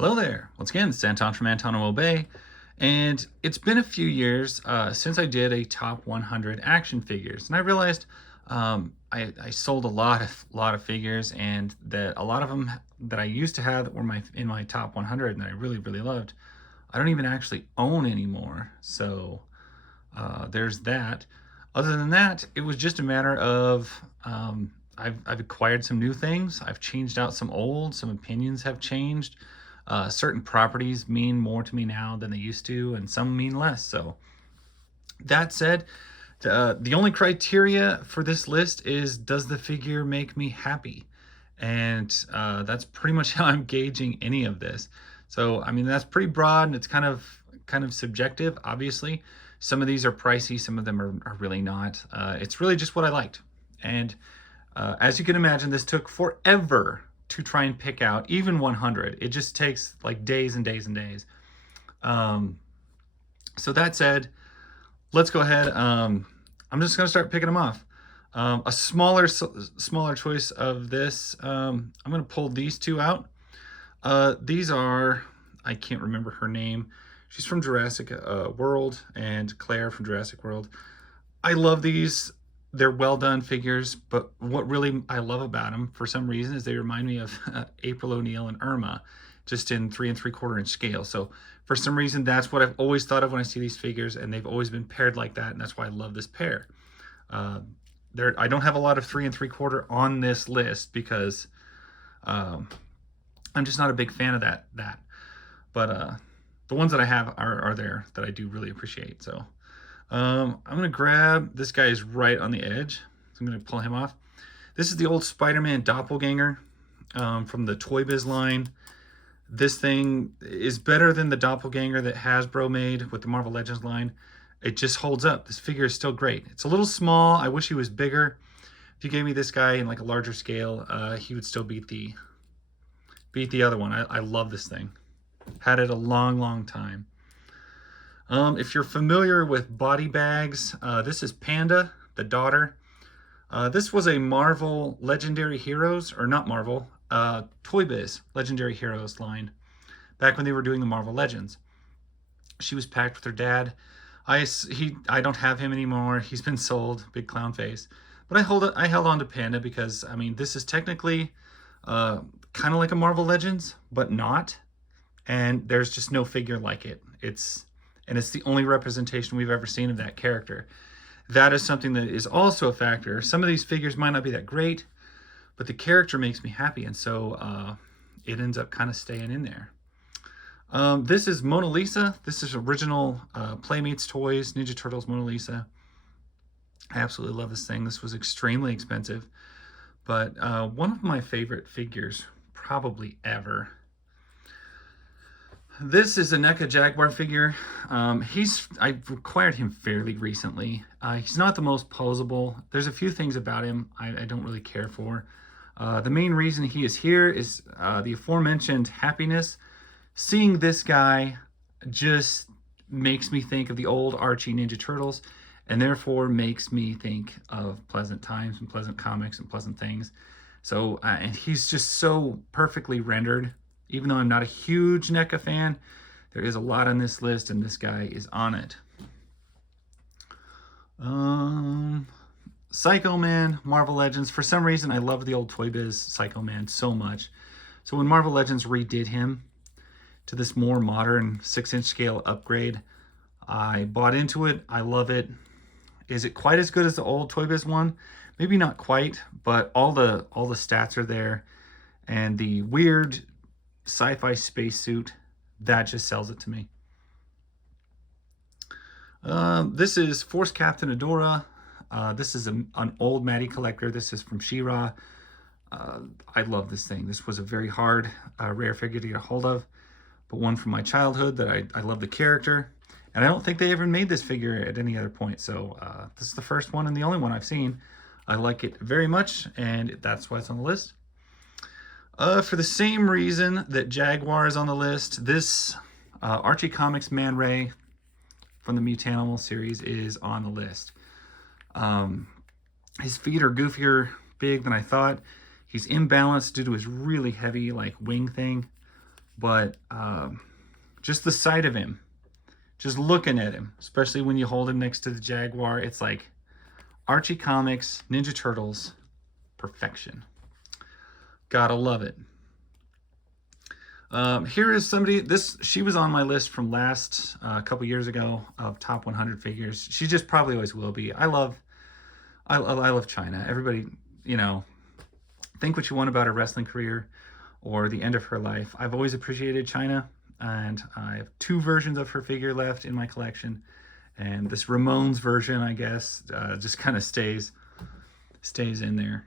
Hello there. Once again, it's Anton from Anton Bay, and it's been a few years since I did a top 100 action figures, and I realized I sold a lot of figures, and that a lot of them that I used to have that were in my top 100 and that I really loved, I don't even actually own anymore. So there's that. Other than that, it was just a matter of I've acquired some new things. I've changed out some old. Some opinions have changed. Certain properties mean more to me now than they used to, and some mean less. So that said, the only criteria for this list is, does the figure make me happy? And that's pretty much how I'm gauging any of this. So I mean, that's pretty broad, and it's kind of subjective. Obviously, some of these are pricey, some of them are really not. It's really just what I liked. And as you can imagine, this took forever to try and pick out even 100. It just takes like days and days and days. So that said, let's go ahead. I'm just going to start picking them off. A smaller choice of this. I'm going to pull these two out. These are, I can't remember her name. She's from Jurassic World, and Claire from Jurassic World. I love these. They're well done figures, but what really I love about them for some reason is they remind me of April O'Neil and Irma, just in 3 3/4 inch scale. So for some reason, that's what I've always thought of when I see these figures, and they've always been paired like that, and that's why I love this pair. I don't have a lot of 3 3/4 on this list because I'm just not a big fan of that. But the ones that I have are there that I do really appreciate. So I'm going to grab, this guy is right on the edge, so I'm going to pull him off. This is the old Spider-Man doppelganger from the Toy Biz line. This thing is better than the doppelganger that Hasbro made with the Marvel Legends line. It just holds up. This figure is still great. It's a little small. I wish he was bigger. If you gave me this guy in like a larger scale, he would still beat the other one. I love this thing. Had it a long time. If you're familiar with body bags, this is Panda, the daughter. This was a Marvel Legendary Heroes, or not Marvel, Toy Biz Legendary Heroes line, back when they were doing the Marvel Legends. She was packed with her dad. I don't have him anymore. He's been sold, big clown face. But I held on to Panda because, I mean, this is technically kind of like a Marvel Legends, but not. And there's just no figure like it. It's the only representation we've ever seen of that character. That is something that is also a factor. Some of these figures might not be that great, but the character makes me happy, and so it ends up kind of staying in there. This is Mona Lisa. This is original Playmates Toys, Ninja Turtles Mona Lisa. I absolutely love this thing. This was extremely expensive, but one of my favorite figures probably ever. This is a NECA Jaguar figure. I've acquired him fairly recently. He's not the most posable. There's a few things about him I don't really care for. The main reason he is here is the aforementioned happiness. Seeing this guy just makes me think of the old Archie Ninja Turtles, and therefore makes me think of pleasant times and pleasant comics and pleasant things. So, and he's just so perfectly rendered. Even though I'm not a huge NECA fan, there is a lot on this list, and this guy is on it. Psycho Man, Marvel Legends. For some reason, I love the old Toy Biz Psycho Man so much. So when Marvel Legends redid him to this more modern 6-inch scale upgrade, I bought into it. I love it. Is it quite as good as the old Toy Biz one? Maybe not quite, but all the stats are there, and the weird sci-fi spacesuit, that just sells it to me. This is Force Captain Adora. This is an old Matty collector. This is from She-Ra. I love this thing. This was a very hard, rare figure to get a hold of, but one from my childhood that I love the character. And I don't think they ever made this figure at any other point. So this is the first one and the only one I've seen. I like it very much, and that's why it's on the list. For the same reason that Jaguar is on the list, this Archie Comics Man Ray from the Mutanimal series is on the list. His feet are goofier, big than I thought. He's imbalanced due to his really heavy like wing thing, but just the sight of him, just looking at him, especially when you hold him next to the Jaguar, it's like Archie Comics, Ninja Turtles, perfection. Gotta love it. Here is somebody, she was on my list from last, couple years ago of top 100 figures. She just probably always will be. I love Chyna. Everybody, you know, think what you want about her wrestling career or the end of her life. I've always appreciated Chyna, and I have 2 versions of her figure left in my collection. And this Ramones version, I guess, just kind of stays in there.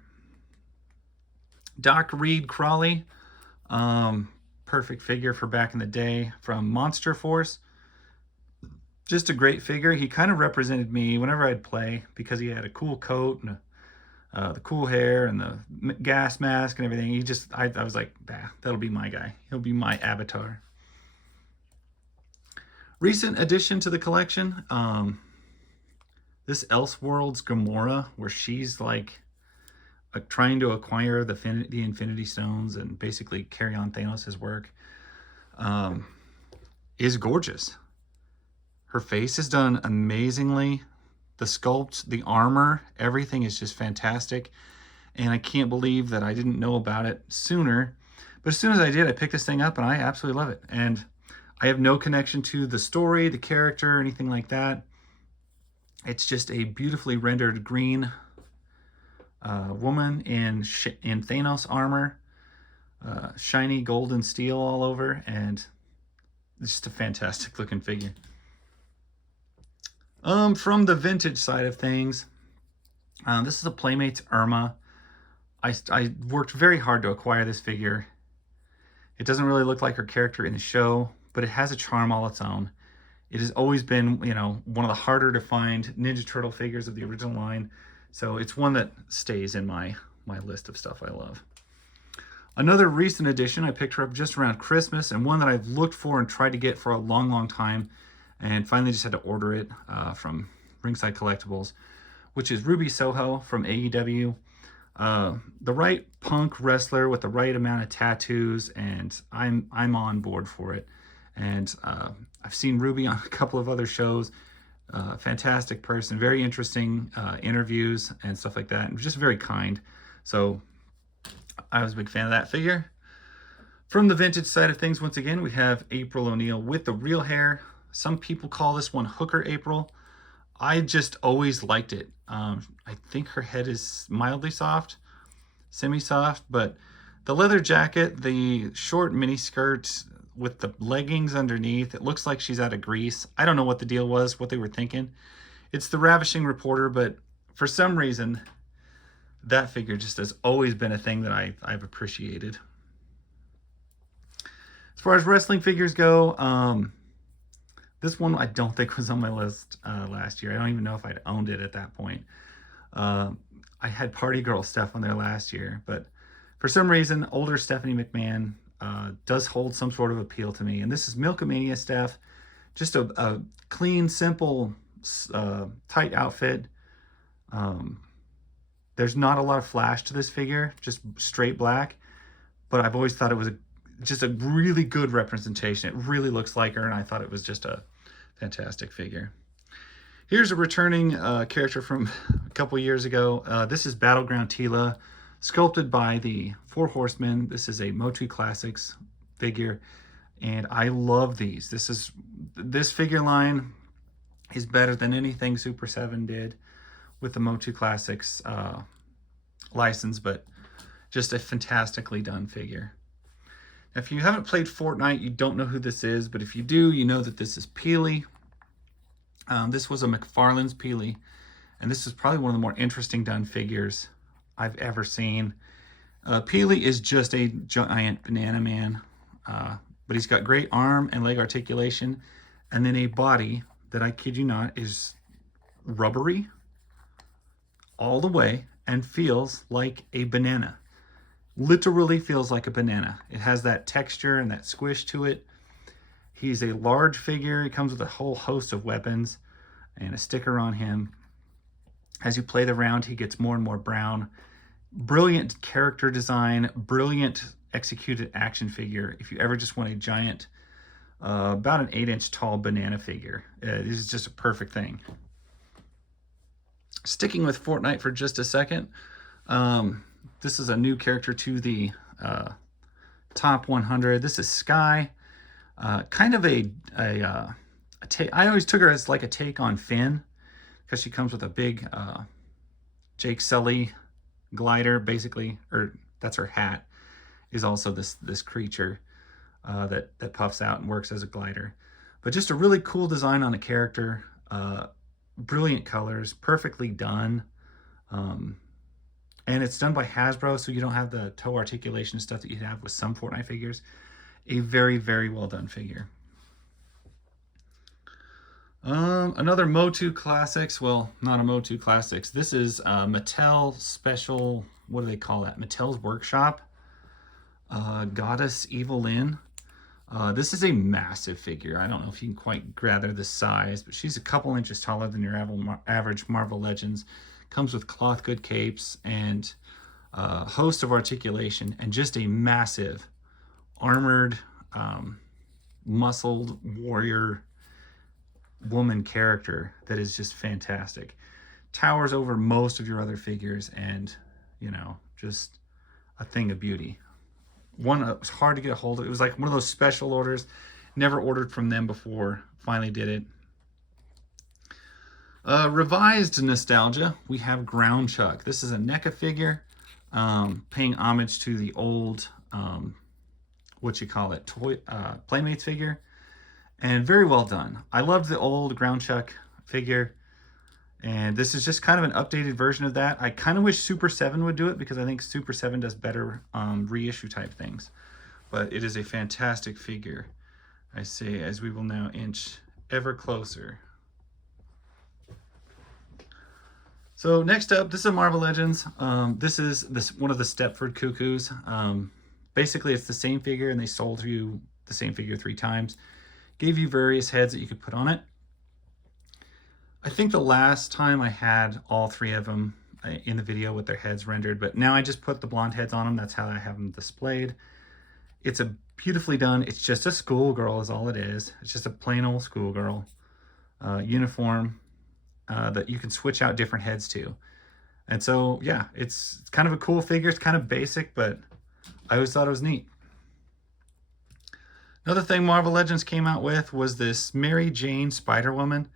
Doc Reed Crawley, perfect figure for back in the day from Monster Force. Just a great figure. He kind of represented me whenever I'd play because he had a cool coat and the cool hair and the gas mask and everything. I was like, that'll be my guy. He'll be my avatar. Recent addition to the collection, this Elseworlds Gamora, where she's like trying to acquire the Infinity Stones and basically carry on Thanos' work, is gorgeous. Her face is done amazingly. The sculpt, the armor, everything is just fantastic. And I can't believe that I didn't know about it sooner. But as soon as I did, I picked this thing up and I absolutely love it. And I have no connection to the story, the character, or anything like that. It's just a beautifully rendered green woman in Thanos armor, shiny golden steel all over, and it's just a fantastic looking figure. From the vintage side of things, this is a Playmates Irma. I worked very hard to acquire this figure. It doesn't really look like her character in the show, but it has a charm all its own. It has always been, you know, one of the harder to find Ninja Turtle figures of the original line. So it's one that stays in my list of stuff I love. Another recent addition, I picked her up just around Christmas, and one that I've looked for and tried to get for a long, long time, and finally just had to order it from Ringside Collectibles, which is Ruby Soho from AEW. The right punk wrestler with the right amount of tattoos, and I'm on board for it. And I've seen Ruby on a couple of other shows. Fantastic person, very interesting interviews and stuff like that, and just very kind. So I was a big fan of that figure. From the vintage side of things, once again, we have April O'Neil with the real hair. Some people call this one Hooker April. I just always liked it. I think her head is mildly soft, semi-soft, but the leather jacket, the short mini skirt with the leggings underneath, it looks like she's out of Greece. I don't know what the deal was, what they were thinking. It's the Ravishing Reporter, but for some reason, that figure just has always been a thing that I've appreciated. As far as wrestling figures go, this one I don't think was on my list last year. I don't even know if I'd owned it at that point. I had Party Girl stuff on there last year, but for some reason, older Stephanie McMahon does hold some sort of appeal to me. And this is Milkomania Steph, just a clean, simple, tight outfit. There's not a lot of flash to this figure, just straight black, but I've always thought it was just a really good representation. It really looks like her, and I thought it was just a fantastic figure. Here's a returning character from a couple years ago. This is Battleground Tila, sculpted by the Four Horsemen. This is a Motu Classics figure, and I love these. This figure line is better than anything Super 7 did with the Motu Classics license, but just a fantastically done figure. If you haven't played Fortnite, you don't know who this is, but if you do, you know that this is Peely. This was a McFarlane's Peely, and this is probably one of the more interesting done figures I've ever seen. Peely is just a giant banana man, but he's got great arm and leg articulation, and then a body that, I kid you not, is rubbery all the way and feels like a banana. Literally feels like a banana. It has that texture and that squish to it. He's a large figure. He comes with a whole host of weapons and a sticker on him. As you play the round, he gets more and more brown. Brilliant character design, brilliant executed action figure if you ever just want a giant, about an 8-inch tall banana figure. This is just a perfect thing. Sticking with Fortnite for just a second, this is a new character to the top 100. This is Skye. Kind of a take. I always took her as like a take on Finn, because she comes with a big Jake Sully glider, basically, or that's her hat, is also this creature that puffs out and works as a glider. But just a really cool design on a character. Brilliant colors, perfectly done. And it's done by Hasbro, so you don't have the toe articulation stuff that you have with some Fortnite figures. A very, very well done figure. Another Motu Classics. Well, not a Motu Classics. This is Mattel Special, what do they call that? Mattel's Workshop. Goddess Evil-Lyn. This is a massive figure. I don't know if you can quite gather the size, but she's a couple inches taller than your average Marvel Legends. Comes with cloth good capes and a host of articulation, and just a massive armored, muscled warrior woman character that is just fantastic. Towers over most of your other figures, and, you know, just a thing of beauty. One that was hard to get a hold of. It was like one of those special orders. Never ordered from them before. Finally did it. Revised nostalgia. We have Ground Chuck. This is a NECA figure, paying homage to the old, toy Playmates figure, and very well done. I loved the old Ground Chuck figure, and this is just kind of an updated version of that. I kind of wish Super 7 would do it, because I think Super 7 does better reissue type things. But it is a fantastic figure, I say, as we will now inch ever closer. So next up, this is a Marvel Legends. This is one of the Stepford Cuckoos. Basically, it's the same figure, and they sold you the same figure 3 times. Gave you various heads that you could put on it. I think the last time I had all 3 of them in the video with their heads rendered, but now I just put the blonde heads on them. That's how I have them displayed. It's a beautifully done. It's just a schoolgirl is all it is. It's just a plain old schoolgirl uniform that you can switch out different heads to. And so, yeah, it's kind of a cool figure. It's kind of basic, but I always thought it was neat. Another thing Marvel Legends came out with was this Mary Jane Spider-Woman.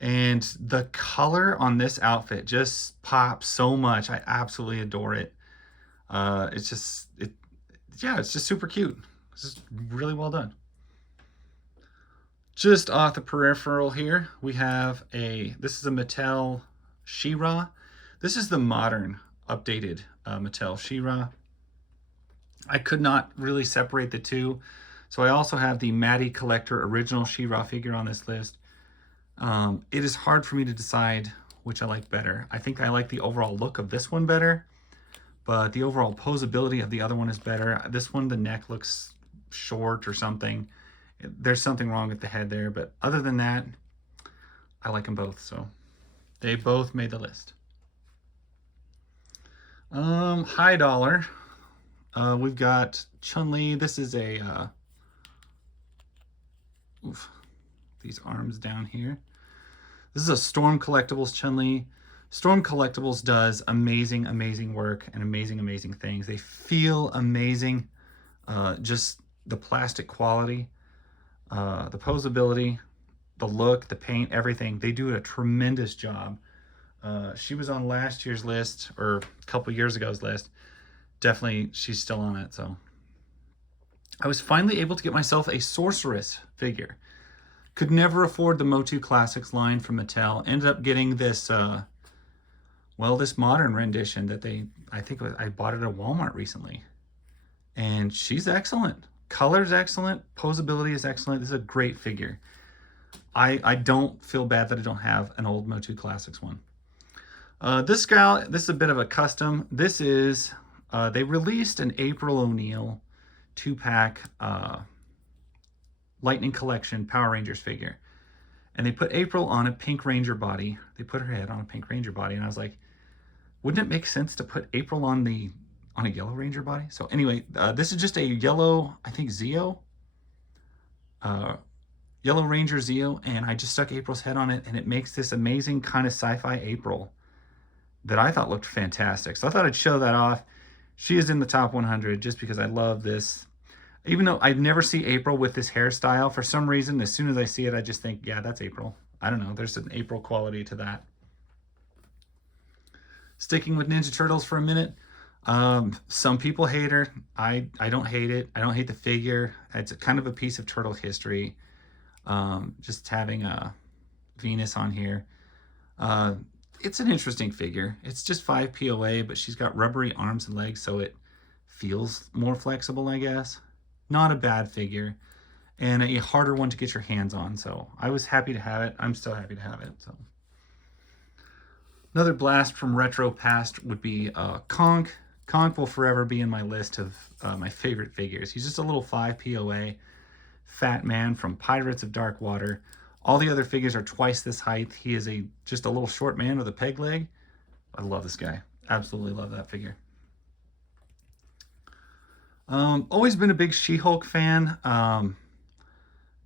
And the color on this outfit just pops so much. I absolutely adore it. It's just super cute. It's just really well done. Just off the peripheral here, we have this is a Mattel She-Ra. This is the modern, updated Mattel She-Ra. I could not really separate the two. So I also have the Matty Collector original She-Ra figure on this list. It is hard for me to decide which I like better. I think I like the overall look of this one better, but the overall posability of the other one is better. This one, the neck looks short or something. There's something wrong with the head there, but other than that, I like them both, so they both made the list. High dollar. We've got Chun-Li. This is a these arms down here. This is a Storm Collectibles Chun-Li. Storm Collectibles does amazing, amazing work and amazing, amazing things. They feel amazing. Just the plastic quality, the posability, the look, the paint, everything. They do a tremendous job. She was on last year's list, or a couple years ago's list. Definitely, she's still on it. So I was finally able to get myself a Sorceress figure. Could never afford the Motu Classics line from Mattel. Ended up getting this, this modern rendition that I bought it at Walmart recently. And she's excellent. Color's excellent. Posability is excellent. This is a great figure. I don't feel bad that I don't have an old Motu Classics one. This is a bit of a custom. This is, they released an April O'Neil 2-pack Lightning Collection Power Rangers figure. And they put April on a Pink Ranger body. They put her head on a Pink Ranger body. And I was like, wouldn't it make sense to put April on the on a Yellow Ranger body. So anyway, this is just a yellow, I think Zeo, Yellow Ranger Zeo, and I just stuck April's head on it, and it makes this amazing kind of sci-fi April that I thought looked fantastic. So I thought I'd show that off. She is in the top 100 just because I love this. Even though I never see April with this hairstyle, for some reason, as soon as I see it, I just think, yeah, that's April. I don't know, there's an April quality to that. Sticking with Ninja Turtles for a minute. Some people hate her. I don't hate it. I don't hate the figure. It's kind of a piece of turtle history. Just having Venus on here. It's an interesting figure. It's just 5 POA, but she's got rubbery arms and legs, so it feels more flexible, I guess. Not a bad figure, and a harder one to get your hands on, so I was happy to have it. I'm still happy to have it. So another blast from retro past would be Conk. Conk will forever be in my list of my favorite figures. He's just a little 5 POA fat man from Pirates of Dark Water. All the other figures are twice this height. He is just a little short man with a peg leg. I love this guy. Absolutely love that figure. Always been a big She-Hulk fan.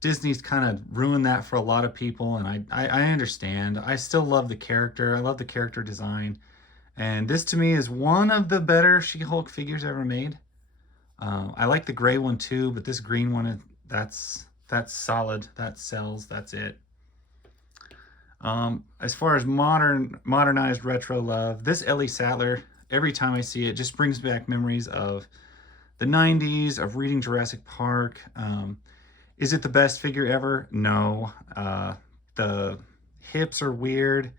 Disney's kind of ruined that for a lot of people, and I understand. I still love the character. I love the character design. And this to me is one of the better She-Hulk figures ever made. I like the gray one too, but this green one, that's solid. That sells. That's it. As far as modernized retro love, this Ellie Sattler, every time I see it, just brings back memories of the 90s, of reading Jurassic Park. Is it the best figure ever? No. The hips are weird.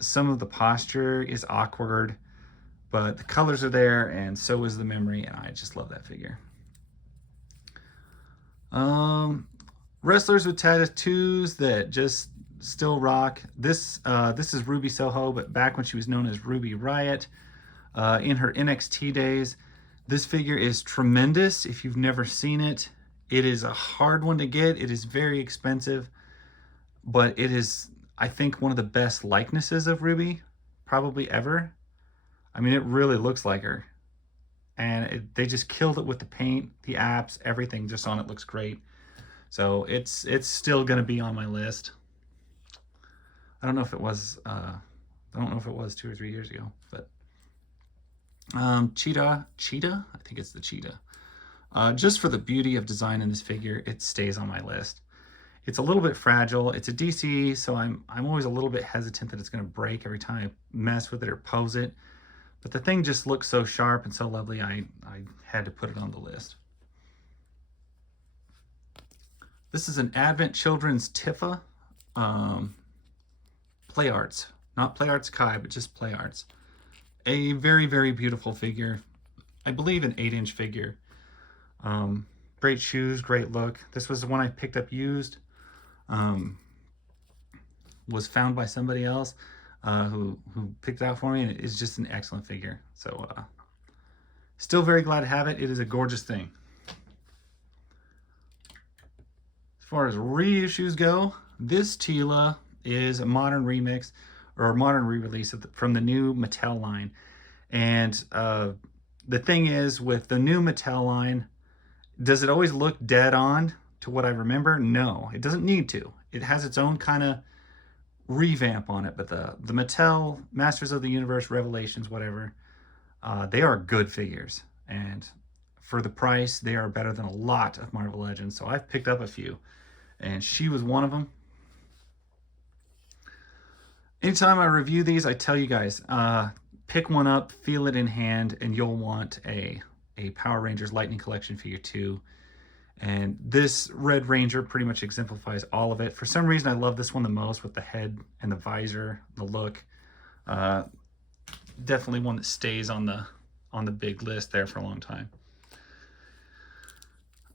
Some of the posture is awkward, but the colors are there, and so is the memory, and I just love that figure. Wrestlers with tattoos that just still rock. This is Ruby Soho, but back when she was known as Ruby Riott, in her NXT days. This figure is tremendous if you've never seen it. It is a hard one to get. It is very expensive, but it is, I think, one of the best likenesses of Ruby probably ever. I mean, it really looks like her. And they just killed it with the paint, the apps, everything just on it looks great. So it's still going to be on my list. I don't know if it was 2 or 3 years ago, but Cheetah, I think it's the Cheetah. Just for the beauty of design in this figure, it stays on my list. It's a little bit fragile. It's a DC, so I'm always a little bit hesitant that it's going to break every time I mess with it or pose it. But the thing just looks so sharp and so lovely, I had to put it on the list. This is an Advent Children's Tifa. Play Arts. Not Play Arts Kai, but just Play Arts. A very, very beautiful figure. I believe an 8-inch figure. Great shoes, great look. This was the one I picked up used. Was found by somebody else who picked it out for me, and it is just an excellent figure. So still very glad to have it. It is a gorgeous thing. As far as reissues go, this Teela is a modern remix or a modern re-release from the new Mattel line. And the thing is, with the new Mattel line, does it always look dead on to what I remember? No, it doesn't need to. It has its own kind of revamp on it, but the Mattel Masters of the Universe, Revelations, whatever, they are good figures. And for the price, they are better than a lot of Marvel Legends. So I've picked up a few, and she was one of them. Anytime I review these, I tell you guys, pick one up, feel it in hand, and you'll want a Power Rangers Lightning Collection figure too. And this Red Ranger pretty much exemplifies all of it. For some reason, I love this one the most with the head and the visor, the look. Definitely one that stays on the big list there for a long time.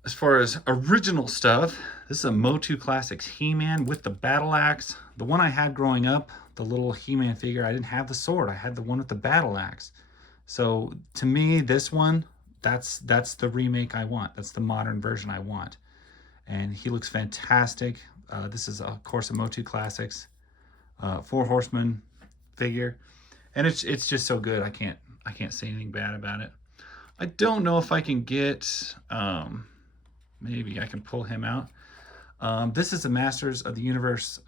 As far as original stuff, this is a Motu Classics He-Man with the battle axe. The one I had growing up, the little He-Man figure, I didn't have the sword. I had the one with the battle axe. So to me, this one, that's the remake I want. That's the modern version I want. And he looks fantastic. This is, of course, a Motu Classics 4 Horsemen figure. And it's just so good. I I can't say anything bad about it. I don't know if I can get, maybe I can pull him out. This is the Masters of the Universe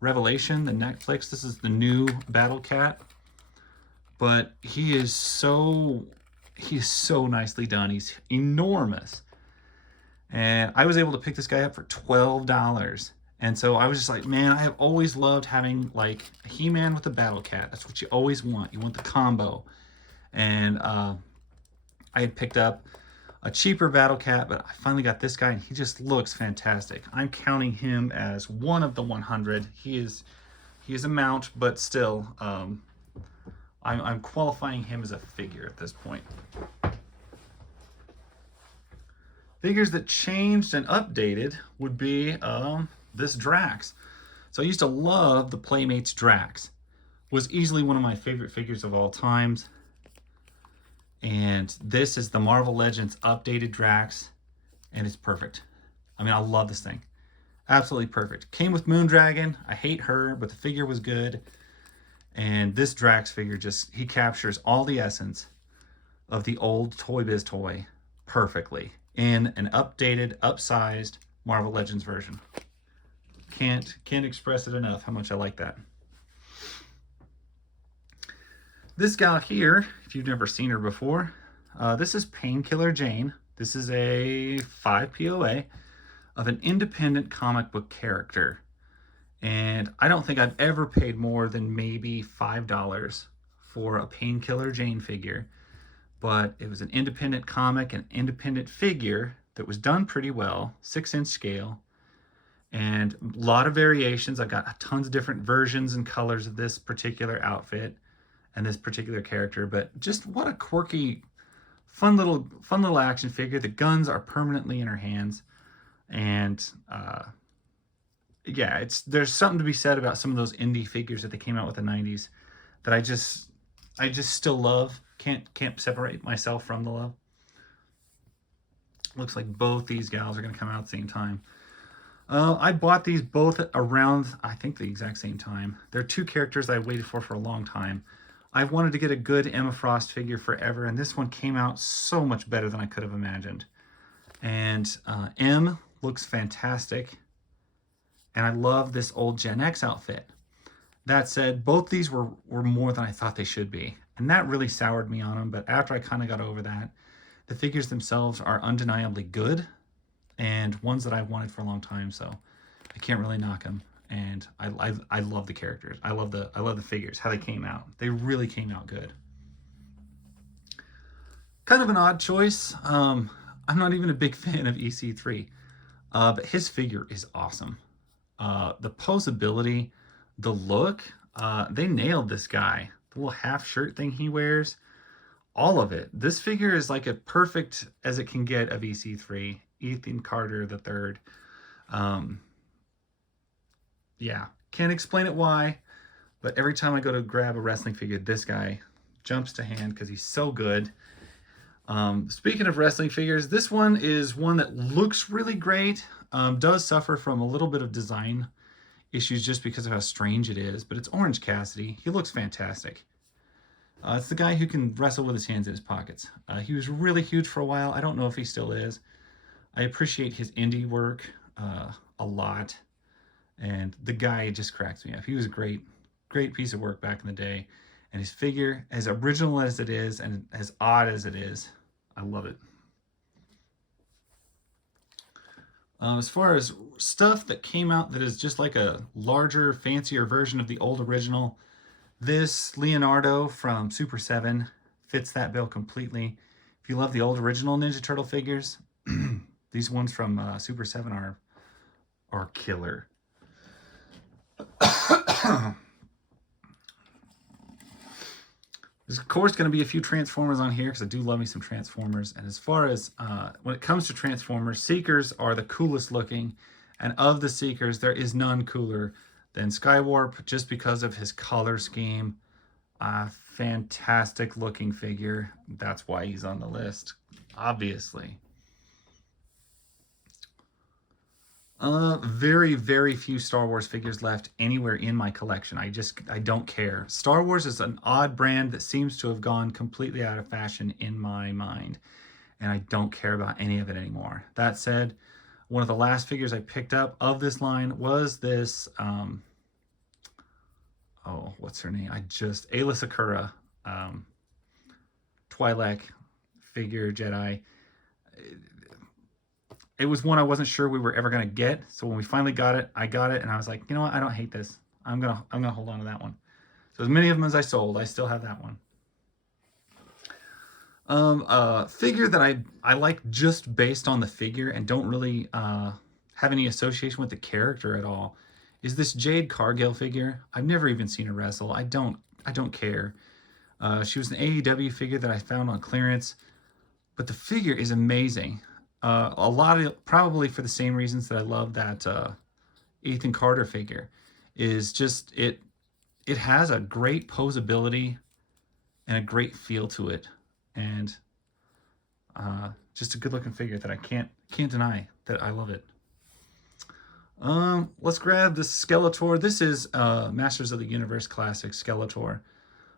Revelation, the Netflix. This is the new Battle Cat. But he is so nicely done. He's enormous. And I was able to pick this guy up for $12. And so I was just like, man, I have always loved having like a He-Man with a Battle Cat. That's what you always want. You want the combo. And I had picked up a cheaper Battle Cat, but I finally got this guy and he just looks fantastic. I'm counting him as one of the 100. He is a mount, but still, I'm qualifying him as a figure at this point. Figures that changed and updated would be this Drax. So I used to love the Playmates Drax. Was easily one of my favorite figures of all times. And this is the Marvel Legends updated Drax, and it's perfect. I mean, I love this thing. Absolutely perfect. Came with Moondragon. I hate her, but the figure was good. And this Drax figure he captures all the essence of the old Toy Biz toy perfectly in an updated, upsized Marvel Legends version. Can't express it enough how much I like that. This gal here, if you've never seen her before, this is Painkiller Jane. This is a 5 POA of an independent comic book character. And I don't think I've ever paid more than maybe $5 for a Painkiller Jane figure. But it was an independent comic, an independent figure that was done pretty well, 6-inch scale. And a lot of variations. I've got tons of different versions and colors of this particular outfit and this particular character. But just what a quirky, fun little action figure. The guns are permanently in her hands. And yeah, there's something to be said about some of those indie figures that they came out with in the 90s that I just still love. Can't separate myself from the love. Looks like both these gals are going to come out at the same time. I bought these both around, I think, the exact same time. They're two characters I waited for a long time. I've wanted to get a good Emma Frost figure forever, and this one came out so much better than I could have imagined. And M looks fantastic. And I love this old Gen X outfit. That said, both these were more than I thought they should be. And that really soured me on them. But after I kind of got over that, the figures themselves are undeniably good. And ones that I've wanted for a long time. So I can't really knock them. And I love the characters. I love the figures, how they came out. They really came out good. Kind of an odd choice. I'm not even a big fan of EC3. But his figure is awesome. The posability, the look, they nailed this guy. The little half shirt thing he wears, all of it. This figure is like a perfect as it can get of EC3, Ethan Carter III. Yeah, can't explain it why, but every time I go to grab a wrestling figure, this guy jumps to hand because he's so good. Speaking of wrestling figures, this one is one that looks really great. Does suffer from a little bit of design issues just because of how strange it is, but it's Orange Cassidy. He looks fantastic. It's the guy who can wrestle with his hands in his pockets. He was really huge for a while. I don't know if he still is. I appreciate his indie work a lot, and the guy just cracks me up. He was a great piece of work back in the day, and his figure, as original as it is and as odd as it is, I love it. As far as stuff that came out that is just like a larger, fancier version of the old original, this Leonardo from Super 7 fits that bill completely. If you love the old original Ninja Turtle figures, these ones from Super 7 are killer. There's, of course, going to be a few Transformers on here because I do love me some Transformers. And as far as when it comes to Transformers, Seekers are the coolest looking. And of the Seekers, there is none cooler than Skywarp just because of his color scheme. Fantastic looking figure. That's why he's on the list, obviously. Very, very few Star Wars figures left anywhere in my collection. I don't care. Star Wars is an odd brand that seems to have gone completely out of fashion in my mind, and I don't care about any of it anymore. That said, one of the last figures I picked up of this line was this, oh, what's her name? Aayla Secura, Twi'lek figure Jedi. It was one I wasn't sure we were ever gonna get. So when we finally got it, I got it, and I was like, you know what? I don't hate this. I'm gonna hold on to that one. So as many of them as I sold, I still have that one. Figure that I like just based on the figure and don't really have any association with the character at all is this Jade Cargill figure. I've never even seen her wrestle. I don't care. She was an AEW figure that I found on clearance, but the figure is amazing. A lot of, probably for the same reasons that I love that Ethan Carter figure, is just it has a great posability and a great feel to it, and just a good looking figure that I can't deny that I love it. Let's grab the Skeletor. This is Masters of the Universe Classic Skeletor.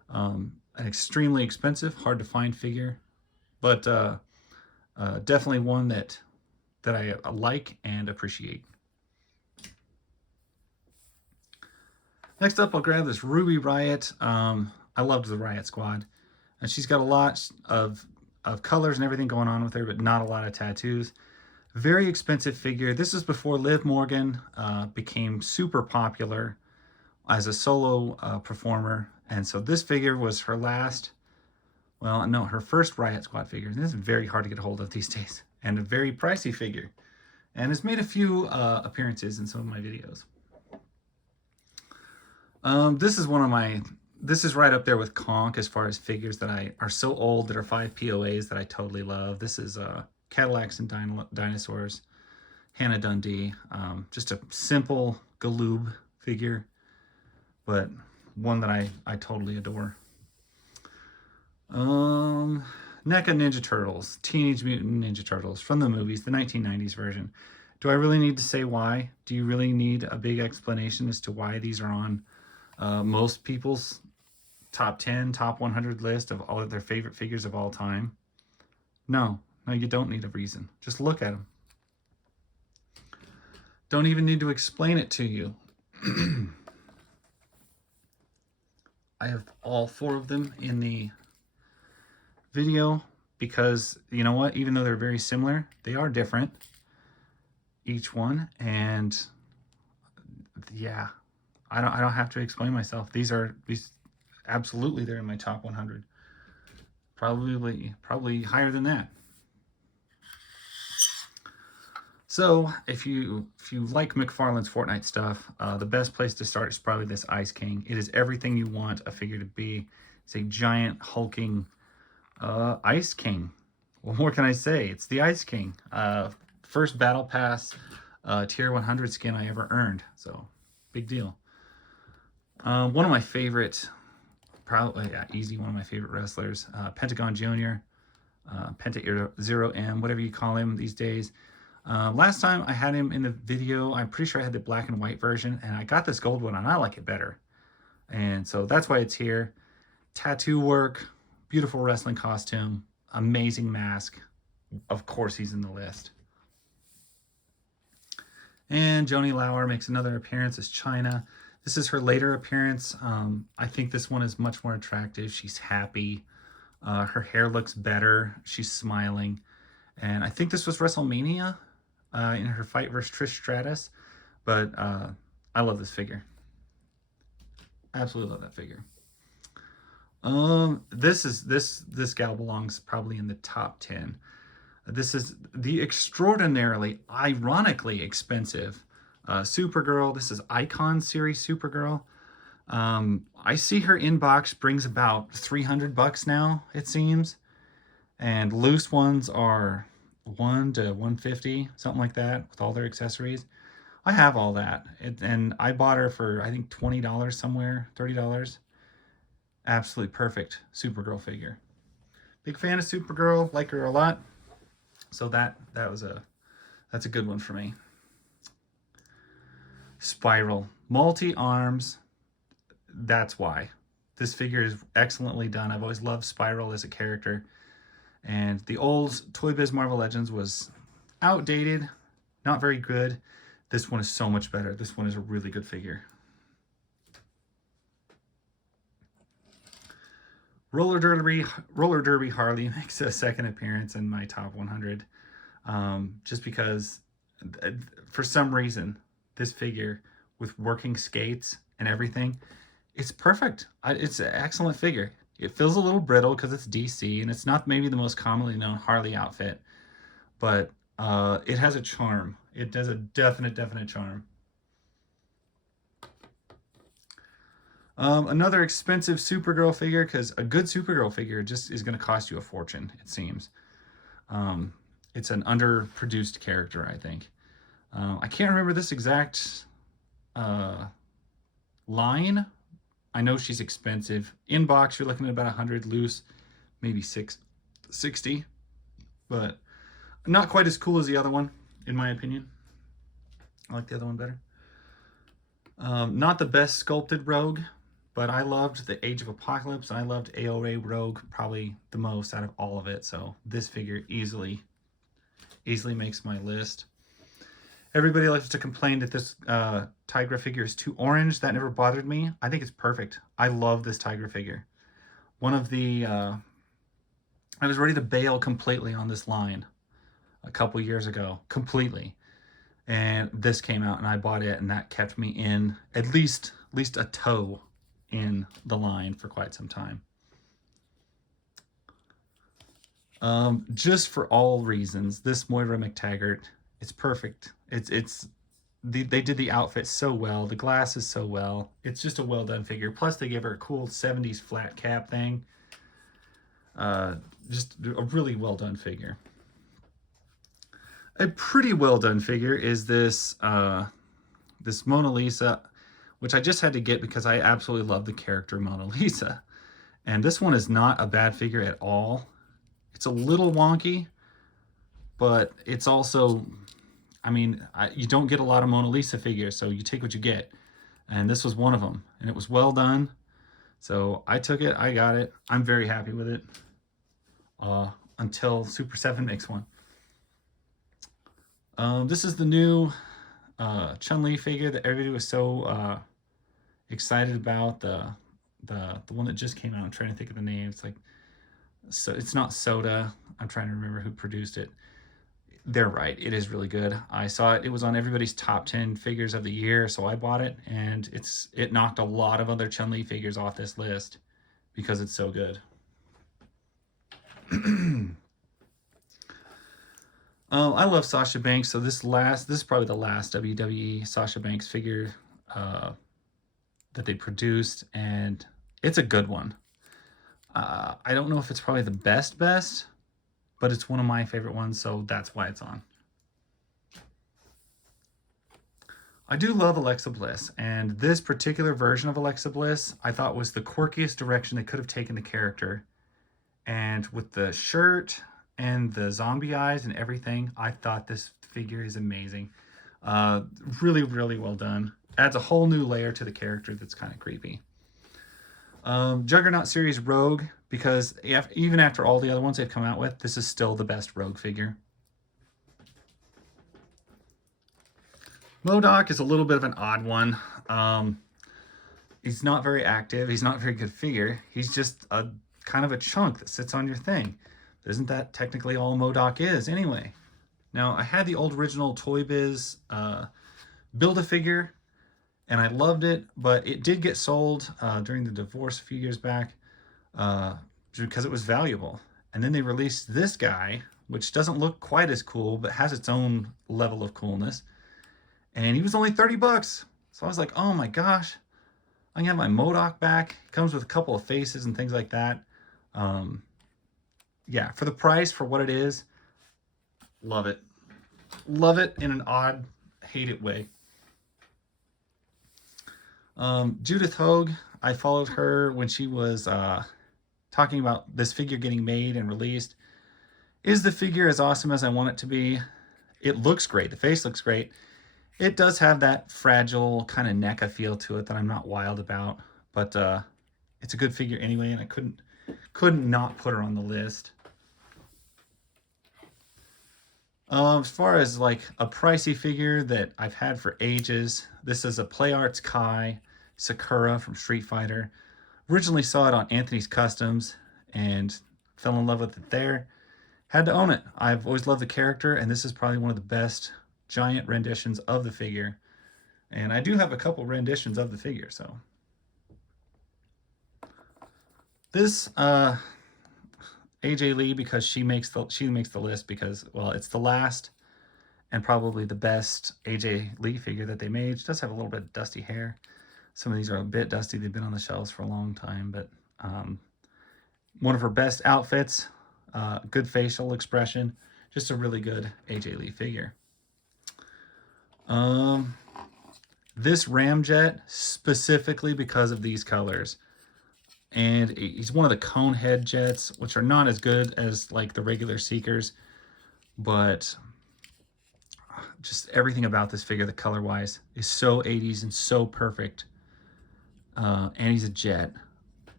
An extremely expensive, hard to find figure, but definitely one that I like and appreciate. Next up, I'll grab this Ruby Riot. I loved the Riot Squad, and she's got a lot of colors and everything going on with her, but not a lot of tattoos. Very expensive figure. This is before Liv Morgan became super popular as a solo performer, and so this figure was her last. Well, no, her first Riot Squad figure. This is very hard to get a hold of these days, and a very pricey figure. And it's made a few appearances in some of my videos. This is right up there with Conk as far as figures that are so old that are 5 POAs that I totally love. This is Cadillacs and Dinosaurs, Hannah Dundee. Just a simple Galoob figure, but one that I totally adore. NECA Ninja Turtles, Teenage Mutant Ninja Turtles from the movies, the 1990s version. Do I really need to say why? Do you really need a big explanation as to why these are on most people's top 10, top 100 list of all of their favorite figures of all time? No, you don't need a reason. Just look at them. Don't even need to explain it to you. I have all 4 of them in the video because, you know what, even though they're very similar, they are different, each one. And yeah, I don't have to explain myself. These absolutely, they're in my top 100, probably higher than that. So if you like McFarlane's Fortnite stuff, the best place to start is probably this Ice King. It is everything you want a figure to be. It's a giant hulking Ice King. What more can I say? It's the Ice King. First Battle Pass tier 100 skin I ever earned. So big deal. One of my favorite, probably easy, one of my favorite wrestlers, Pentagon Jr., Penta Zero M, whatever you call him these days. Last time I had him in the video, I'm pretty sure I had the black and white version, and I got this gold one and I like it better. And so that's why it's here. Tattoo work, beautiful wrestling costume, amazing mask. Of course he's in the list. And Joanie Laurer makes another appearance as Chyna. This is her later appearance. I think this one is much more attractive. She's happy. Her hair looks better. She's smiling. And I think this was WrestleMania in her fight versus Trish Stratus. But I love this figure. Absolutely love that figure. This gal belongs probably in the top 10. This is the extraordinarily, ironically expensive Supergirl. This is Icon Series Supergirl. I see her inbox brings about $300 now, it seems. And loose ones are $1 to $150, something like that, with all their accessories. I have all that. And I bought her for, I think, $20 somewhere, $30. Absolutely perfect Supergirl figure. Big fan of Supergirl, like her a lot. So that's a good one for me. Spiral, multi-arms. That's why. This figure is excellently done. I've always loved Spiral as a character. And the old Toy Biz Marvel Legends was outdated, not very good. This one is so much better. This one is a really good figure. Roller Derby Harley makes a second appearance in my top 100. Just because, for some reason, this figure with working skates and everything, it's perfect. It's an excellent figure. It feels a little brittle because it's DC, and it's not maybe the most commonly known Harley outfit, but it has a charm. It does a definite charm. Another expensive Supergirl figure, because a good Supergirl figure just is going to cost you a fortune, it seems. It's an underproduced character, I think. I can't remember this exact line. I know she's expensive. In box, you're looking at about 100, loose, maybe 60, but not quite as cool as the other one, in my opinion. I like the other one better. Not the best sculpted Rogue, but I loved the Age of Apocalypse, and I loved AOA Rogue probably the most out of all of it, so this figure easily makes my list. Everybody likes to complain that this Tigra figure is too orange. That never bothered me. I think it's perfect. I love this Tigra figure. One of the... I was ready to bail completely on this line a couple years ago. Completely. And this came out and I bought it, and that kept me in at least a toe in the line for quite some time. Just for all reasons, this Moira McTaggart, it's perfect. They did the outfit so well. The glasses so well. It's just a well done figure. Plus they gave her a cool 70s flat cap thing. Just a really well done figure. A pretty well done figure is this this Mona Lisa, which I just had to get because I absolutely love the character Mona Lisa. And this one is not a bad figure at all. It's a little wonky, but it's also, I mean, you don't get a lot of Mona Lisa figures, so you take what you get. And this was one of them, and it was well done. So I took it, I got it. I'm very happy with it until Super 7 makes one. This is the new Chun-Li figure that everybody was so excited about. The one that just came out. I'm trying to think of the name. It's like, so it's not Soda. I'm trying to remember who produced it. They're right. It is really good. I saw it. It was on everybody's top 10 figures of the year, so I bought it, and it knocked a lot of other Chun-Li figures off this list because it's so good. I love Sasha Banks, so this is probably the last WWE Sasha Banks figure that they produced, and it's a good one. I don't know if it's probably the best, but it's one of my favorite ones, so that's why it's on. I do love Alexa Bliss, and this particular version of Alexa Bliss I thought was the quirkiest direction they could have taken the character. And with the shirt and the zombie eyes and everything, I thought this figure is amazing. Really, really well done. Adds a whole new layer to the character that's kind of creepy. Juggernaut series Rogue, because even after all the other ones they've come out with, this is still the best Rogue figure. MODOK is a little bit of an odd one. He's not very active. He's not a very good figure. He's just a kind of a chunk that sits on your thing. Isn't that technically all MODOK is anyway? Now, I had the old original Toy Biz Build-A-Figure, and I loved it, but it did get sold during the divorce a few years back because it was valuable. And then they released this guy, which doesn't look quite as cool, but has its own level of coolness. And he was only 30 bucks. So I was like, oh my gosh, I can have my MODOK back. It comes with a couple of faces and things like that. Yeah, for the price, for what it is, love it. Love it in an odd, hate it way. Judith Hogue, I followed her when she was talking about this figure getting made and released. Is the figure as awesome as I want it to be? It looks great. The face looks great. It does have that fragile kind of NECA feel to it that I'm not wild about, but it's a good figure anyway, and I couldn't not put her on the list. As far as like a pricey figure that I've had for ages, this is a Play Arts Kai Sakura from Street Fighter. Originally saw it on Anthony's Customs and fell in love with it there. Had to own it. I've always loved the character, and this is probably one of the best giant renditions of the figure. And I do have a couple renditions of the figure, so. This AJ Lee, because she makes the list because, well, it's the last and probably the best AJ Lee figure that they made. She does have a little bit of dusty hair. Some of these are a bit dusty. They've been on the shelves for a long time, but one of her best outfits, good facial expression, just a really good AJ Lee figure. This Ramjet, specifically because of these colors. And he's one of the cone head jets, which are not as good as like the regular Seekers, but just everything about this figure, the color wise, is so 80s and so perfect. And he's a jet.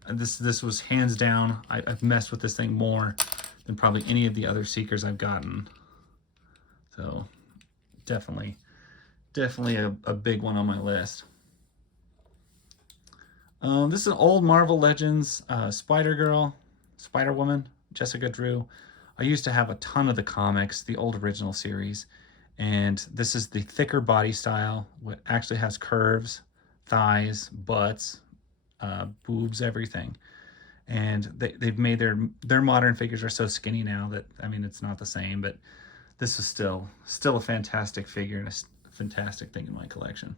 This was hands down. I've messed with this thing more than probably any of the other Seekers I've gotten. So definitely a big one on my list. This is an old Marvel Legends Spider-Girl, Spider-Woman, Jessica Drew. I used to have a ton of the comics, the old original series, and this is the thicker body style. What actually has curves, thighs, butts, boobs, everything. And they've made their modern figures are so skinny now that, I mean, it's not the same, but this is still a fantastic figure and a fantastic thing in my collection.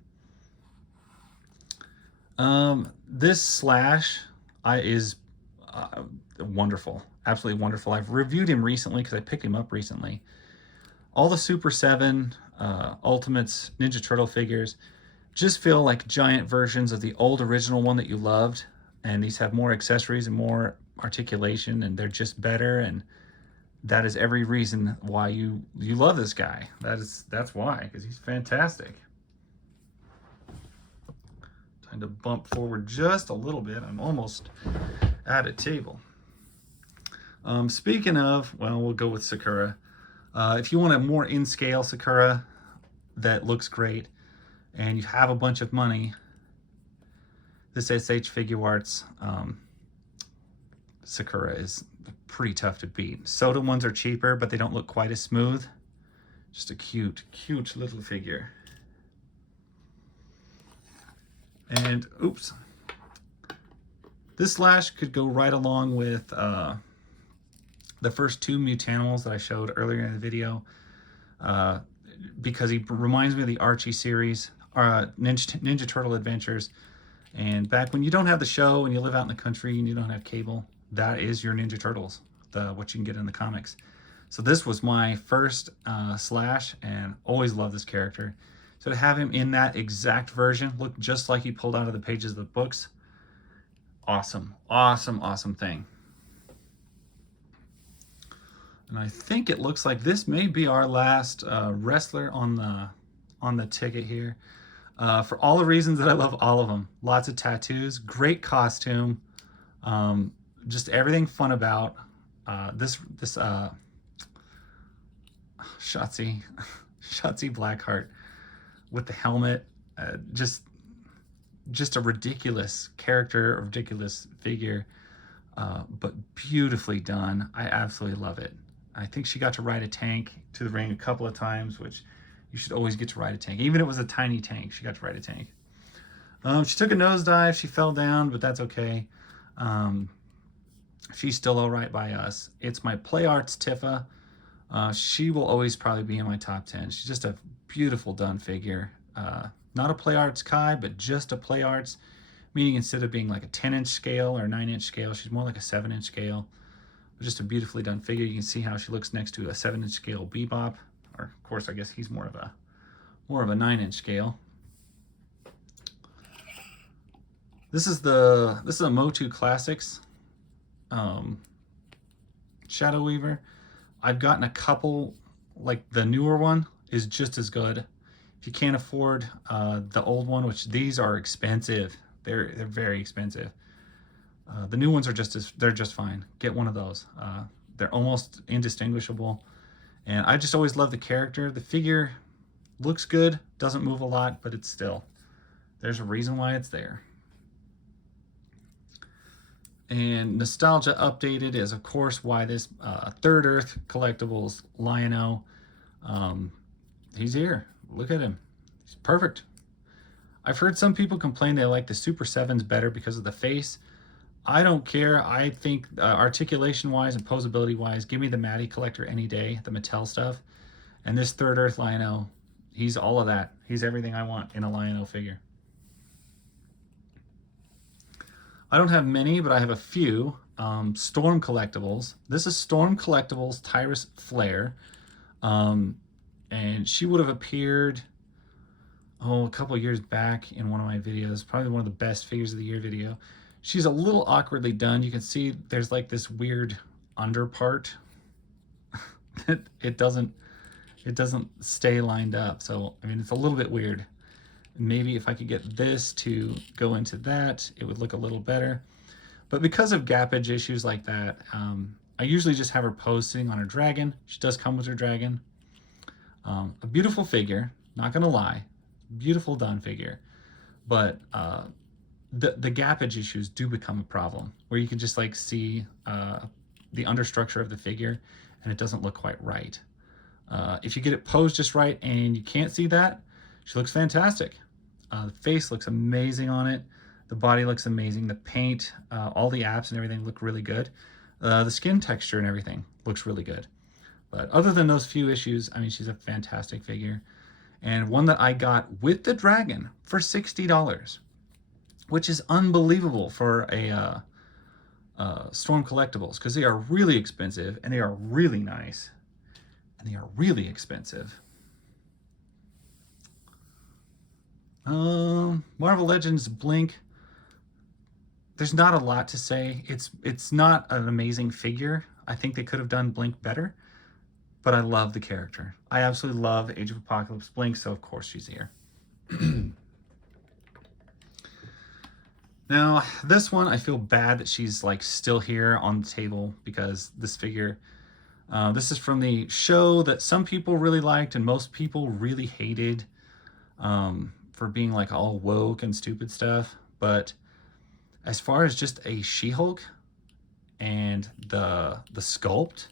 This Slash is wonderful, absolutely wonderful. I've reviewed him recently because I picked him up recently. All the Super 7 Ultimates Ninja Turtle figures just feel like giant versions of the old original one that you loved, and these have more accessories and more articulation, and they're just better, and that is every reason why you love this guy. That's why, because he's fantastic. Time to bump forward just a little bit. I'm almost at a table. Speaking of, well, we'll go with Sakura. If you want a more in-scale Sakura that looks great and you have a bunch of money, this SH Figuarts Sakura is pretty tough to beat. Soda ones are cheaper, but they don't look quite as smooth. Just a cute little figure. And oops, this Slash could go right along with the first two Mutanimals that I showed earlier in the video, because he reminds me of the Archie series, Ninja Turtle Adventures. And back when you don't have the show and you live out in the country and you don't have cable, that is your Ninja Turtles, what you can get in the comics. So this was my first Slash, and always loved this character. So to have him in that exact version, look just like he pulled out of the pages of the books, awesome thing. And I think it looks like this may be our last wrestler on the ticket here. For all the reasons that I love all of them. Lots of tattoos, great costume, just everything fun about this Shotzi Blackheart with the helmet. Just a ridiculous character, a ridiculous figure, but beautifully done. I absolutely love it. I think she got to ride a tank to the ring a couple of times, which you should always get to ride a tank. Even if it was a tiny tank, she got to ride a tank. She took a nosedive, she fell down, but that's okay. She's still all right by us. It's my Play Arts Tifa. She will always probably be in my top 10. She's just a beautiful done figure. Not a Play Arts Kai, but just a Play Arts, meaning instead of being like a 10-inch scale or a 9-inch scale, she's more like a 7-inch scale. Just a beautifully done figure. You can see how she looks next to a 7-inch scale Bebop, or of course I guess he's more of a 9-inch scale. This is a Motu Classics Shadow Weaver. I've gotten a couple, like the newer one is just as good. If you can't afford the old one, which these are expensive, they're very expensive. The new ones are they're just fine. Get one of those. They're almost indistinguishable. And I just always love the character. The figure looks good, doesn't move a lot, but it's still, there's a reason why it's there. And Nostalgia Updated is, of course, why this Third Earth Collectibles Lion-O. He's here. Look at him. He's perfect. I've heard some people complain they like the Super 7s better because of the face. I don't care. I think articulation-wise and posability-wise, give me the Matty Collector any day, the Mattel stuff. And this Third Earth Lion-O, he's all of that. He's everything I want in a Lion-O figure. I don't have many, but I have a few. Storm Collectibles. This is Storm Collectibles Tyrus Flare. And she would have appeared, a couple years back in one of my videos. Probably one of the best figures of the year video. She's a little awkwardly done. You can see there's like this weird under part. it doesn't stay lined up. So, I mean, it's a little bit weird. Maybe if I could get this to go into that, it would look a little better. But because of gappage issues like that, I usually just have her pose sitting on her dragon. She does come with her dragon. A beautiful figure, not gonna lie. Beautiful done figure. But the gappage issues do become a problem, where you can just like see the understructure of the figure and it doesn't look quite right. If you get it posed just right and you can't see that, she looks fantastic. The face looks amazing on it. The body looks amazing. The paint, all the apps and everything look really good. The skin texture and everything looks really good. But other than those few issues, I mean, she's a fantastic figure. And one that I got with the dragon for $60, which is unbelievable for a Storm Collectibles, because they are really expensive and they are really nice. And they are really expensive. Marvel Legends Blink. There's not a lot to say. It's not an amazing figure. I think they could have done Blink better, but I love the character. I absolutely love Age of Apocalypse Blink, so of course she's here. Now, this one, I feel bad that she's like still here on the table, because this figure, this is from the show that some people really liked and most people really hated, for being like all woke and stupid stuff. But as far as just a She-Hulk and the sculpt,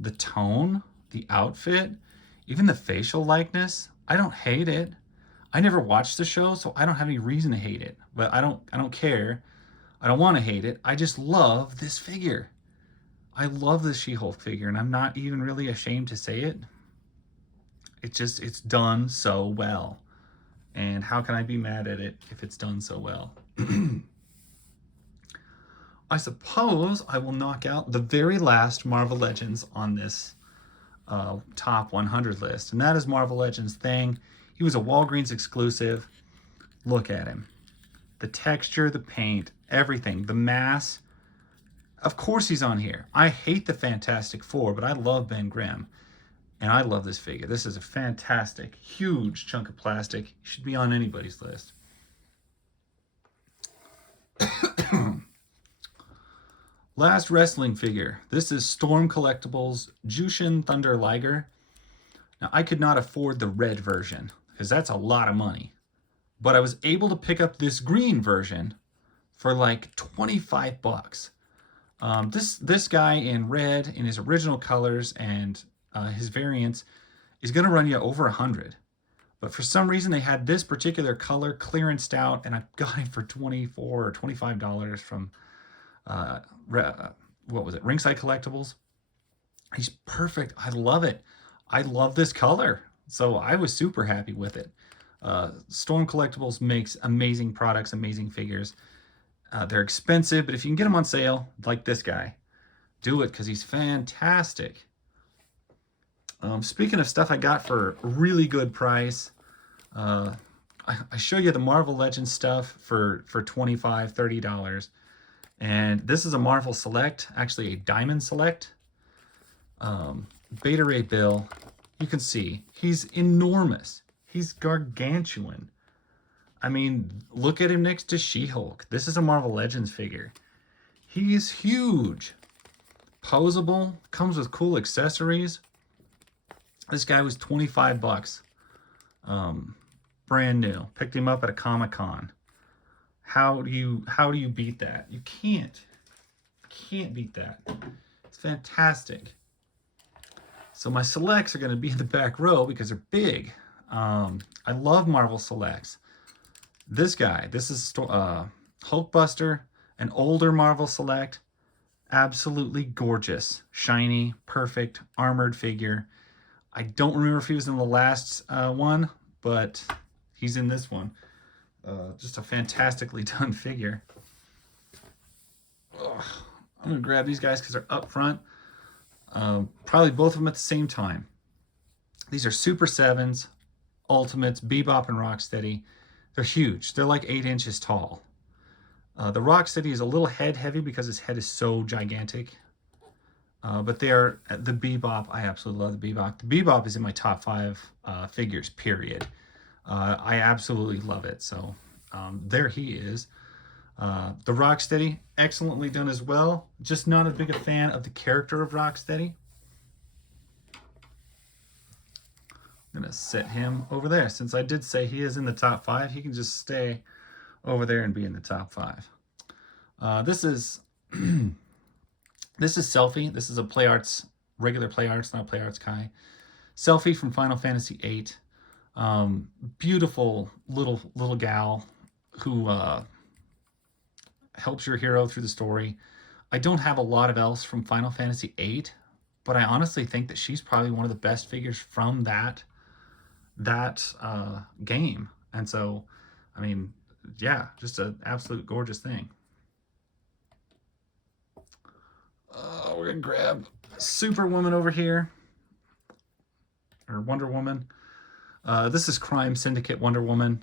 the tone, the outfit, even the facial likeness, I don't hate it. I never watched the show, so I don't have any reason to hate it. But I don't care. I don't want to hate it. I just love this figure. I love the She-Hulk figure, and I'm not even really ashamed to say it. It's done so well. And how can I be mad at it if it's done so well? I suppose I will knock out the very last Marvel Legends on this top 100 list. And that is Marvel Legends Thing. He was a Walgreens exclusive. Look at him. The texture, the paint, everything. The mass. Of course he's on here. I hate the Fantastic Four, but I love Ben Grimm. And I love this figure. This is a fantastic, huge chunk of plastic. He should be on anybody's list. Last wrestling figure. This is Storm Collectibles Jushin Thunder Liger. Now, I could not afford the red version, because that's a lot of money. But I was able to pick up this green version for like 25 bucks. This guy in red, in his original colors and his variants, is going to run you over 100. But for some reason, they had this particular color clearanced out, and I got it for $24 or $25 from, what was it, Ringside Collectibles. He's perfect. I love it. I love this color. So I was super happy with it. Storm Collectibles makes amazing products, amazing figures. They're expensive, but if you can get them on sale, like this guy, do it, because he's fantastic. Speaking of stuff I got for a really good price, I show you the Marvel Legends stuff for $25, $30. And this is a Marvel Select, actually a Diamond Select. Beta Ray Bill, you can see he's enormous. He's gargantuan. I mean, look at him next to She-Hulk. This is a Marvel Legends figure. He's huge. Posable. Comes with cool accessories. This guy was 25 bucks. Brand new. Picked him up at a Comic-Con. How do you beat that? You can't. Can't beat that. It's fantastic. So my selects are going to be in the back row because they're big. I love Marvel Selects. This guy, this is Hulkbuster, an older Marvel Select. Absolutely gorgeous. Shiny, perfect, armored figure. I don't remember if he was in the last one, but he's in this one. Just a fantastically done figure. Ugh. I'm going to grab these guys because they're up front. Probably both of them at the same time. These are Super 7s, Ultimates, Bebop and Rocksteady. They're huge. They're like 8 inches tall. The Rocksteady is a little head heavy because his head is so gigantic. But they are the Bebop. I absolutely love the Bebop. The Bebop is in my top 5 figures, period. I absolutely love it. So there he is. The Rocksteady, excellently done as well. Just not as big a fan of the character of Rocksteady. I'm going to set him over there. Since I did say he is in the top 5, he can just stay over there and be in the top 5. This is Selphie. This is a Play Arts, regular Play Arts, not Play Arts Kai. Selphie from Final Fantasy VIII. Beautiful little gal who helps your hero through the story. I don't have a lot of else from Final Fantasy VIII, but I honestly think that she's probably one of the best figures from that game. And so, I mean, yeah, just an absolute gorgeous thing. We're gonna grab Superwoman over here, or Wonder Woman. This is Crime Syndicate Wonder Woman.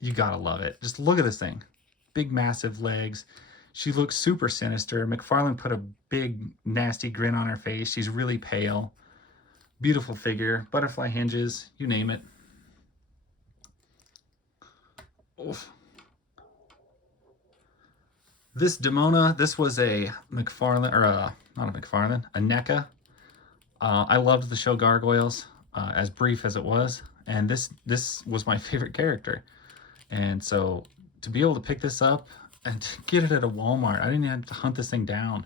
You gotta love it. Just look at this thing. Big, massive legs. She looks super sinister. McFarlane put a big, nasty grin on her face. She's really pale. Beautiful figure. Butterfly hinges. You name it. Oof. This Demona, this was a McFarlane, or not a McFarlane, a NECA. I loved the show Gargoyles, as brief as it was. And this was my favorite character. And so to be able to pick this up and to get it at a Walmart, I didn't even have to hunt this thing down.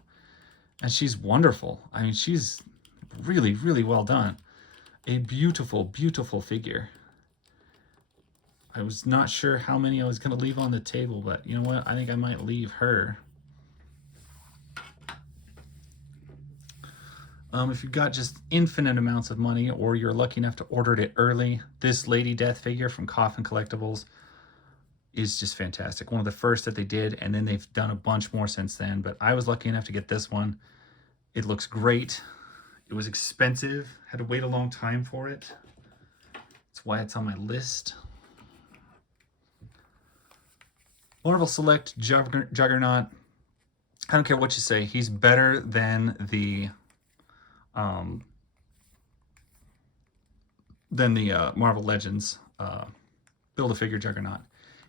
And she's wonderful. I mean, she's really, really well done. A beautiful, beautiful figure. I was not sure how many I was going to leave on the table, but you know what? I think I might leave her. If you've got just infinite amounts of money, or you're lucky enough to order it early, this Lady Death figure from Coffin Collectibles is just fantastic. One of the first that they did, and then they've done a bunch more since then. But I was lucky enough to get this one. It looks great. It was expensive. Had to wait a long time for it. That's why it's on my list. Marvel Select Juggernaut. I don't care what you say. He's better than the Marvel Legends Build-A-Figure Juggernaut.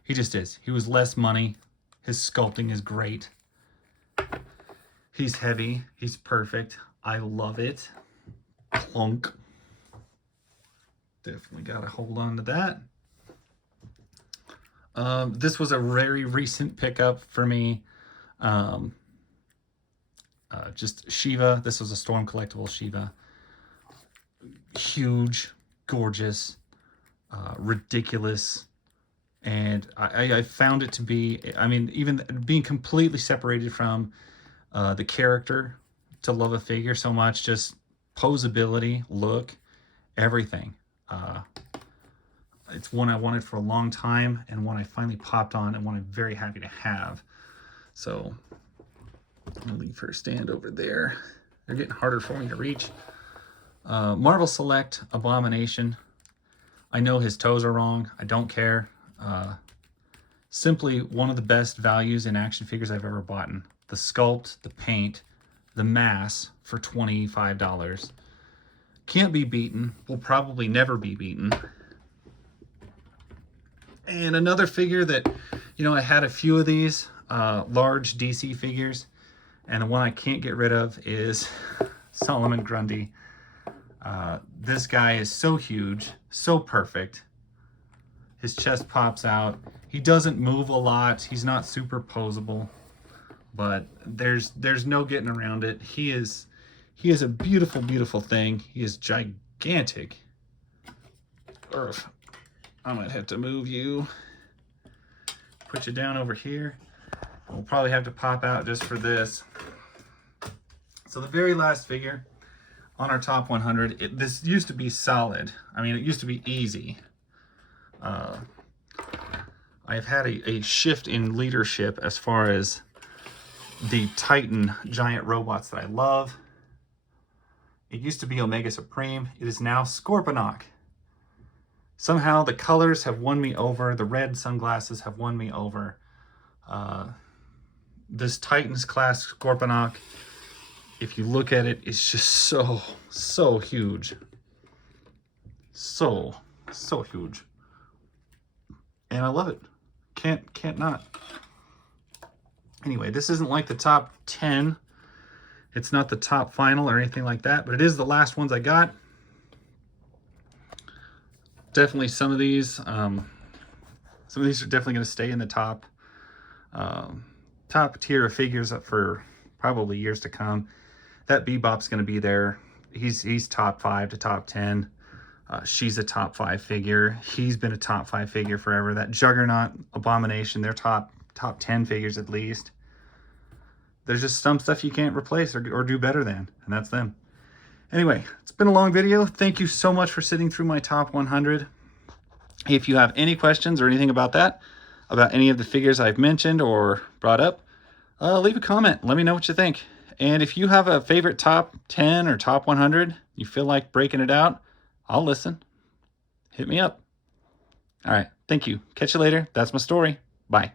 He just is. He was less money. His sculpting is great. He's heavy. He's perfect. I love it. Clunk. Definitely got to hold on to that. This was a very recent pickup for me. Just Shiva. This was a Storm Collectible Shiva. Huge, gorgeous, ridiculous. And I found it to be, I mean, even being completely separated from the character to love a figure so much, just posability, look, everything. It's one I wanted for a long time, and one I finally popped on, and one I'm very happy to have. So I'll leave her stand over there. They're getting harder for me to reach. Marvel Select Abomination. I know his toes are wrong. I don't care. Simply one of the best values in action figures I've ever bought. The sculpt, the paint, the mass for $25. Can't be beaten. Will probably never be beaten. And another figure that, you know, I had a few of these large DC figures, and the one I can't get rid of is Solomon Grundy. This guy is so huge, so perfect. His chest pops out. He doesn't move a lot. He's not super posable, but there's no getting around it. He is a beautiful, beautiful thing. He is gigantic. Urgh. I might have to move you. Put you down over here. We'll probably have to pop out just for this. So the very last figure on our top 100, this used to be solid. I mean, it used to be easy. I've had a shift in leadership as far as the Titan giant robots that I love. It used to be Omega Supreme. It is now Scorponok. Somehow the colors have won me over. The red sunglasses have won me over. This Titans class Scorponok, if you look at it, it's just so huge. So huge. And I love it. Can't not. Anyway, this isn't like the top 10. It's not the top final or anything like that, but it is the last ones I got. Definitely some of these are definitely going to stay in the top tier of figures for probably years to come. That Bebop's going to be there. He's top 5 to top 10. She's a top 5 figure. He's been a top 5 figure forever. That Juggernaut, Abomination, they're top 10 figures at least. There's just some stuff you can't replace or do better than, and that's them. Anyway, it's been a long video. Thank you so much for sitting through my top 100. If you have any questions or anything about that, about any of the figures I've mentioned or brought up, leave a comment. Let me know what you think. And if you have a favorite top 10 or top 100, you feel like breaking it out, I'll listen. Hit me up. All right. Thank you. Catch you later. That's my story. Bye.